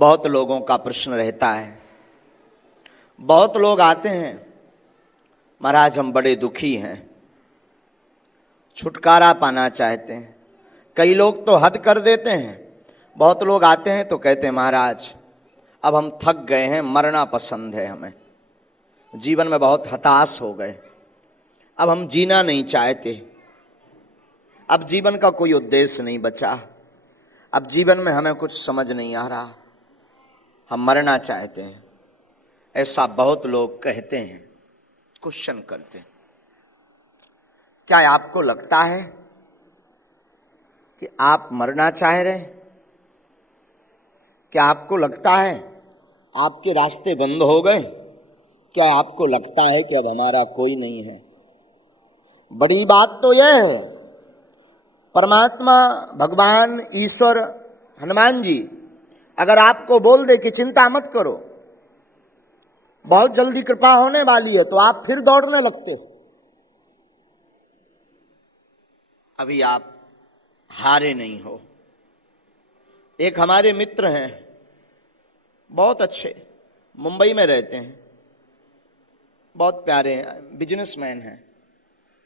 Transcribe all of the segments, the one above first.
बहुत लोगों का प्रश्न रहता है। बहुत लोग आते हैं, महाराज हम बड़े दुखी हैं, छुटकारा पाना चाहते हैं। कई लोग तो हद कर देते हैं। बहुत लोग आते हैं तो कहते हैं महाराज अब हम थक गए हैं, मरना पसंद है हमें, जीवन में बहुत हताश हो गए, अब हम जीना नहीं चाहते, अब जीवन का कोई उद्देश्य नहीं बचा, अब जीवन में हमें कुछ समझ नहीं आ रहा, हम मरना चाहते हैं। ऐसा बहुत लोग कहते हैं, क्वेश्चन करते हैं। क्या आपको लगता है कि आप मरना चाह रहे हैं? क्या आपको लगता है आपके रास्ते बंद हो गए? क्या आपको लगता है कि अब हमारा कोई नहीं है? बड़ी बात तो यह है, परमात्मा भगवान ईश्वर हनुमान जी अगर आपको बोल दे कि चिंता मत करो, बहुत जल्दी कृपा होने वाली है, तो आप फिर दौड़ने लगते हो। अभी आप हारे नहीं हो। एक हमारे मित्र हैं, बहुत अच्छे, मुंबई में रहते हैं, बहुत प्यारे हैं, बिजनेसमैन हैं।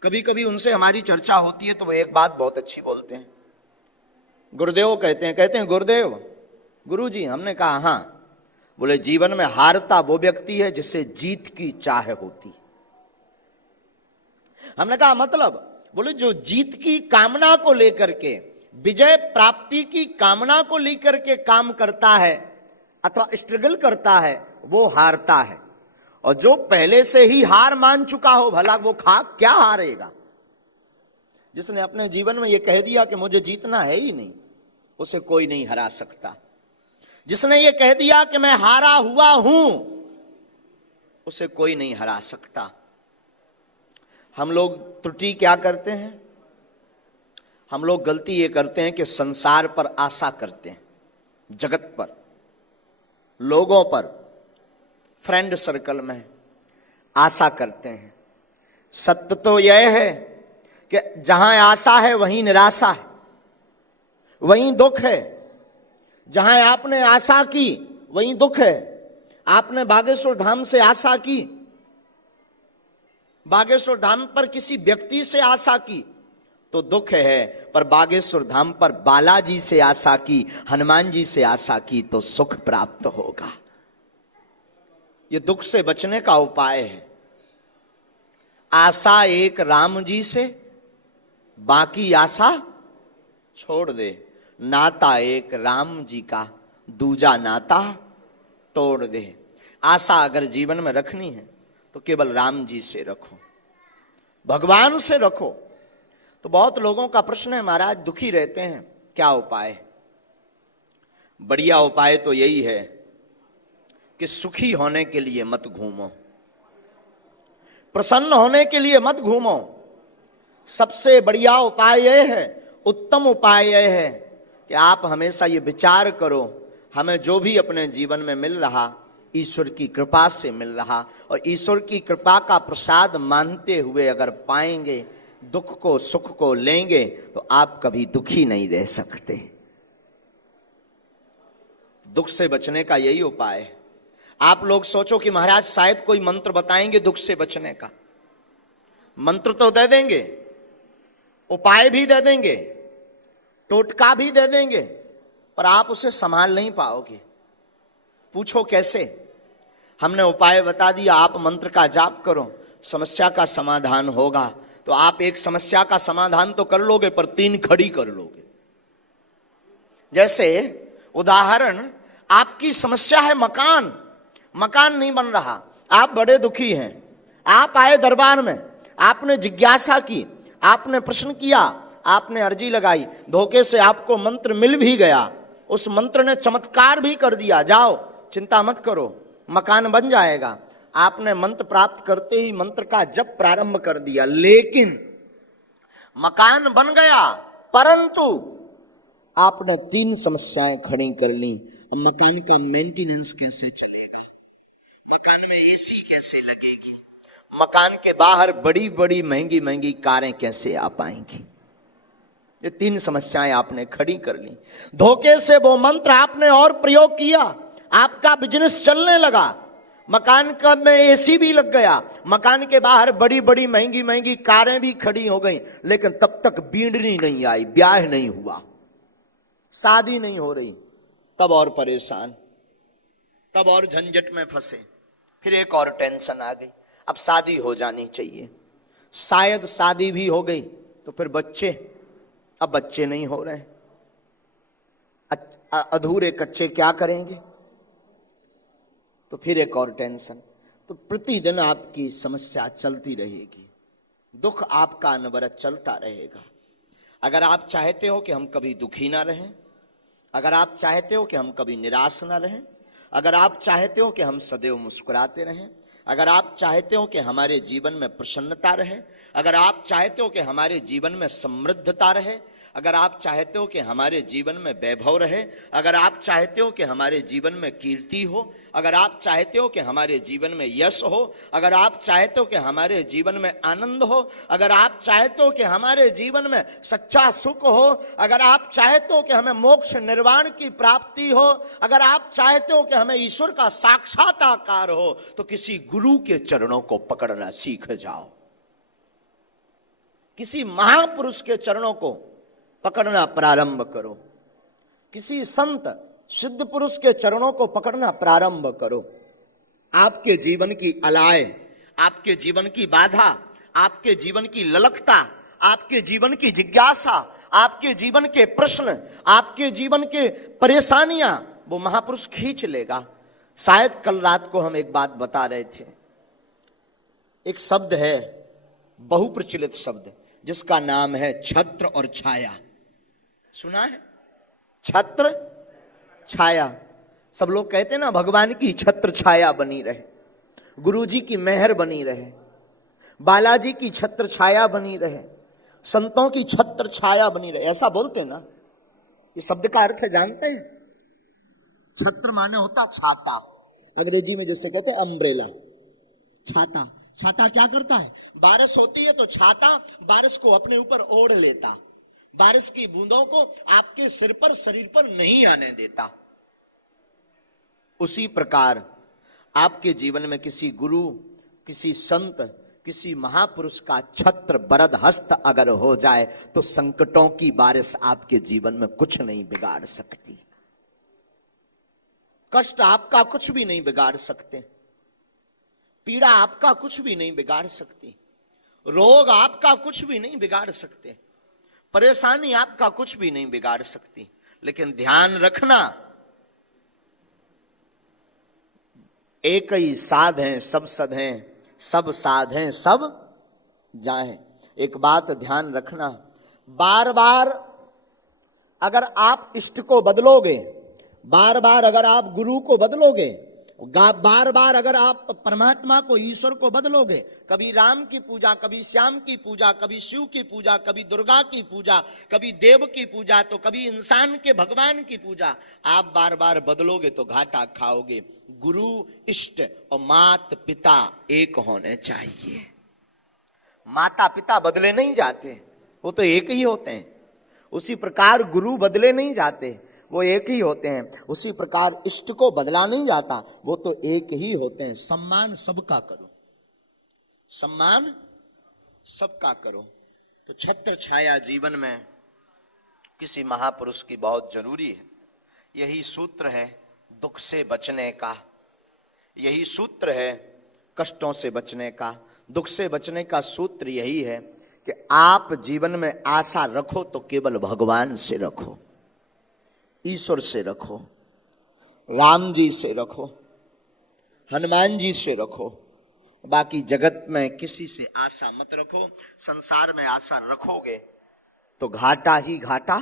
कभी कभी उनसे हमारी चर्चा होती है तो वो एक बात बहुत अच्छी बोलते हैं। गुरुदेव कहते हैं गुरुदेव, गुरुजी। हमने कहा हाँ। बोले जीवन में हारता वो व्यक्ति है जिसे जीत की चाह होती। हमने कहा मतलब? बोले जो जीत की कामना को लेकर के, विजय प्राप्ति की कामना को लेकर के काम करता है अथवा स्ट्रगल करता है वो हारता है, और जो पहले से ही हार मान चुका हो भला वो क्या हारेगा? जिसने अपने जीवन में ये कह दिया कि मुझे जीतना है ही नहीं, उसे कोई नहीं हरा सकता। जिसने ये कह दिया कि मैं हारा हुआ हूं, उसे कोई नहीं हरा सकता। हम लोग त्रुटि क्या करते हैं? हम लोग गलती ये करते हैं कि संसार पर आशा करते हैं, जगत पर, लोगों पर, फ्रेंड सर्कल में आशा करते हैं। सत्य तो यह है कि जहां आशा है वहीं निराशा है, वहीं दुख है। जहां आपने आशा की वहीं दुख है। आपने बागेश्वर धाम से आशा की, बागेश्वर धाम पर किसी व्यक्ति से आशा की तो दुख है, पर बागेश्वर धाम पर बालाजी से आशा की, हनुमान जी से आशा की तो सुख प्राप्त होगा। ये दुख से बचने का उपाय है। आशा एक राम जी से, बाकी आशा छोड़ दे। नाता एक राम जी का, दूजा नाता तोड़ दे। आशा अगर जीवन में रखनी है तो केवल राम जी से रखो, भगवान से रखो। तो बहुत लोगों का प्रश्न है महाराज दुखी रहते हैं, क्या उपाय? बढ़िया उपाय तो यही है कि सुखी होने के लिए मत घूमो, प्रसन्न होने के लिए मत घूमो। सबसे बढ़िया उपाय यह है, उत्तम उपाय यह है कि आप हमेशा ये विचार करो, हमें जो भी अपने जीवन में मिल रहा ईश्वर की कृपा से मिल रहा, और ईश्वर की कृपा का प्रसाद मानते हुए अगर पाएंगे, दुख को सुख को लेंगे, तो आप कभी दुखी नहीं रह सकते। दुख से बचने का यही उपाय है। आप लोग सोचो कि महाराज शायद कोई मंत्र बताएंगे दुख से बचने का। मंत्र तो दे देंगे, उपाय भी दे देंगे, टोटका भी दे देंगे, पर आप उसे संभाल नहीं पाओगे। पूछो कैसे? हमने उपाय बता दिया, आप मंत्र का जाप करो, समस्या का समाधान होगा। तो आप एक समस्या का समाधान तो कर लोगे, पर 3 खड़ी कर लोगे। जैसे उदाहरण, आपकी समस्या है मकान, मकान नहीं बन रहा, आप बड़े दुखी हैं। आप आए दरबार में, आपने जिज्ञासा की, आपने प्रश्न किया, आपने अर्जी लगाई, धोखे से आपको मंत्र मिल भी गया, उस मंत्र ने चमत्कार भी कर दिया, जाओ चिंता मत करो मकान बन जाएगा। आपने मंत्र प्राप्त करते ही मंत्र का जप प्रारंभ कर दिया, लेकिन मकान बन गया, परंतु आपने 3 समस्याएं खड़ी कर ली। अब मकान का मेंटेनेंस कैसे चलेगा? मकान में एसी कैसे लगेगी? मकान के बाहर बड़ी बड़ी महंगी महंगी कारें कैसे आ पाएंगी? ये 3 समस्याएं आपने खड़ी कर ली। धोखे से वो मंत्र आपने और प्रयोग किया, आपका बिजनेस चलने लगा, मकान का में एसी भी लग गया, मकान के बाहर बड़ी बड़ी महंगी महंगी कारें भी खड़ी हो गई, लेकिन तब तक बींडनी नहीं आई, ब्याह नहीं हुआ, शादी नहीं हो रही, तब और परेशान, तब और झंझट में फंसे। फिर एक और टेंशन आ गई, अब शादी हो जानी चाहिए, शायद शादी भी हो गई तो फिर बच्चे, अब बच्चे नहीं हो रहे, अधूरे कच्चे क्या करेंगे, तो फिर एक और टेंशन। तो प्रतिदिन आपकी समस्या चलती रहेगी, दुख आपका अनवरत चलता रहेगा। अगर आप चाहते हो कि हम कभी दुखी ना रहें, अगर आप चाहते हो कि हम कभी निराश ना रहें, अगर आप चाहते हो कि हम सदैव मुस्कुराते रहें, अगर आप चाहते हो कि हमारे जीवन में प्रसन्नता रहे, अगर आप चाहते हो कि हमारे जीवन में समृद्धता रहे, अगर आप चाहते हो कि हमारे जीवन में वैभव रहे, अगर आप चाहते हो कि हमारे जीवन में कीर्ति हो, अगर आप चाहते हो कि हमारे जीवन में यश हो, अगर आप चाहते हो कि हमारे जीवन में आनंद हो, अगर आप चाहते हो कि हमारे जीवन में सच्चा सुख हो, अगर आप चाहते हो कि हमें मोक्ष निर्वाण की प्राप्ति हो, अगर आप चाहते हो कि हमें ईश्वर का साक्षात्कार हो, तो किसी गुरु के चरणों को पकड़ना सीख जाओ, किसी महापुरुष के चरणों को पकड़ना प्रारंभ करो, किसी संत सिद्ध पुरुष के चरणों को पकड़ना प्रारंभ करो। आपके जीवन की अलाय, आपके जीवन की बाधा, आपके जीवन की ललकता, आपके जीवन की जिज्ञासा, आपके जीवन के प्रश्न, आपके जीवन के परेशानियां वो महापुरुष खींच लेगा। शायद कल रात को हम एक बात बता रहे थे, एक शब्द है, बहुप्रचलित शब्द, जिसका नाम है छत्र और छाया। सुना है? छत्र छाया। सब लोग कहते हैं ना, भगवान की छत्र छाया बनी रहे, गुरुजी की मेहर बनी रहे, बालाजी की छत्र छाया बनी रहे, संतों की छत्र छाया बनी रहे, ऐसा बोलते हैं ना। ये शब्द का अर्थ है जानते हैं? छत्र माने होता छाता, अंग्रेजी में जिसे कहते हैं अम्ब्रेला, छाता। छाता क्या करता है? बारिश होती है तो छाता बारिश को अपने ऊपर ओढ़ लेता, बारिश की बूंदों को आपके सिर पर, शरीर पर नहीं आने देता। उसी प्रकार आपके जीवन में किसी गुरु, किसी संत, किसी महापुरुष का छत्र बरद हस्त अगर हो जाए तो संकटों की बारिश आपके जीवन में कुछ नहीं बिगाड़ सकती, कष्ट आपका कुछ भी नहीं बिगाड़ सकते, पीड़ा आपका कुछ भी नहीं बिगाड़ सकती, रोग आपका कुछ भी नहीं बिगाड़ सकते, परेशानी आपका कुछ भी नहीं बिगाड़ सकती। लेकिन ध्यान रखना, एक ही साध हैं सब सद हैं, सब साध हैं सब जाएं। एक बात ध्यान रखना, बार बार अगर आप इष्ट को बदलोगे, बार बार अगर आप गुरु को बदलोगे, बार बार अगर आप परमात्मा को, ईश्वर को बदलोगे, कभी राम की पूजा, कभी श्याम की पूजा, कभी शिव की पूजा, कभी दुर्गा की पूजा, कभी देव की पूजा, तो कभी इंसान के भगवान की पूजा, आप बार बार बदलोगे तो घाटा खाओगे। गुरु, इष्ट और मात पिता एक होने चाहिए। माता पिता बदले नहीं जाते, वो तो एक ही होते हैं। उसी प्रकार गुरु बदले नहीं जाते, वो एक ही होते हैं। उसी प्रकार इष्ट को बदला नहीं जाता, वो तो एक ही होते हैं। सम्मान सबका करो, सम्मान सबका करो। तो छत्र छाया जीवन में किसी महापुरुष की बहुत जरूरी है। यही सूत्र है दुख से बचने का, यही सूत्र है कष्टों से बचने का। दुख से बचने का सूत्र यही है कि आप जीवन में आशा रखो तो केवल भगवान से रखो, ईश्वर से रखो, राम जी से रखो, हनुमान जी से रखो। बाकी जगत में किसी से आशा मत रखो। संसार में आशा रखोगे तो घाटा ही घाटा